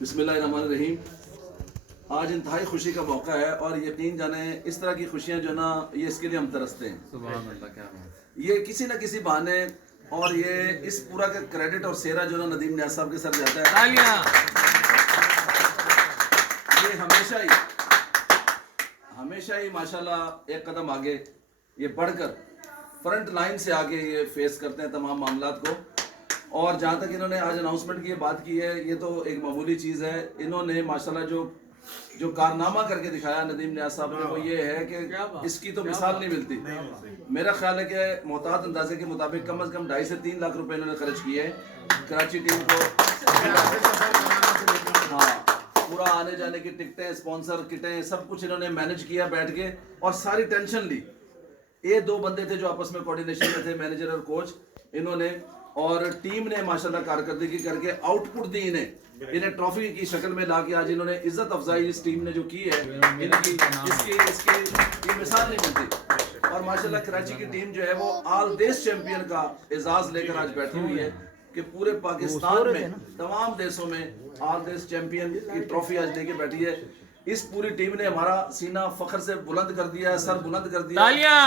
बिस्मिल्लाहिर्रहमानिर्रहीम। आज इंतहाई खुशी का मौका है और यकीन जाने इस तरह की खुशियाँ जो ना ये इसके लिए हम तरसते हैं। सुभान अल्लाह, क्या ये किसी न किसी बहाने और ये इस पूरा का क्रेडिट और सेरा जो ना नदीम नियाज़ साहब के सर जाता है। तालियां। ये हमेशा ही माशाल्लाह एक कदम आगे ये बढ़कर फ्रंट लाइन से आगे ये फेस करते हैं तमाम मामलात को। और जहाँ तक इन्होंने आज अनाउंसमेंट की बात की है, ये तो एक मामूली चीज़ है। इन्होंने माशाल्लाह जो कारनामा करके दिखाया नदीम नियाज़ साहब ने, वो ये है कि इसकी तो मिसाल नहीं मिलती। मेरा ख्याल है कि मोहतात अंदाजे के मुताबिक कम से कम 2.5 से 3 लाख रुपए इन्होंने खर्च किए हैं कराची टीम को। हाँ, पूरा आने जाने की टिकटें, स्पॉन्सर किटें, सब कुछ इन्होंने मैनेज किया बैठ के और सारी टेंशन ली। ये दो बंदे थे जो आपस में कोऑर्डिनेशन में थे, मैनेजर और कोच। इन्होंने और टीम ने माशाल्लाह कारकर्दगी करके आउटपुट दी, इन्हें ट्रॉफी की शक्ल में लाके आज इन्होंने इज्जत अफजाई इस टीम ने जो की है, इनकी इसकी मिसाल नहीं मिलती। और माशाल्लाह कराची की टीम जो है वो ऑल देश चैंपियन का एजाज लेकर आज बैठी हुई है कि पूरे पाकिस्तान में तमाम देशों में ऑल देश चैंपियन की ट्रॉफी आज लेके बैठी है। इस पूरी टीम ने हमारा सीना फख्र से बुलंद कर दिया है, सर बुलंद कर दिया। तालियां।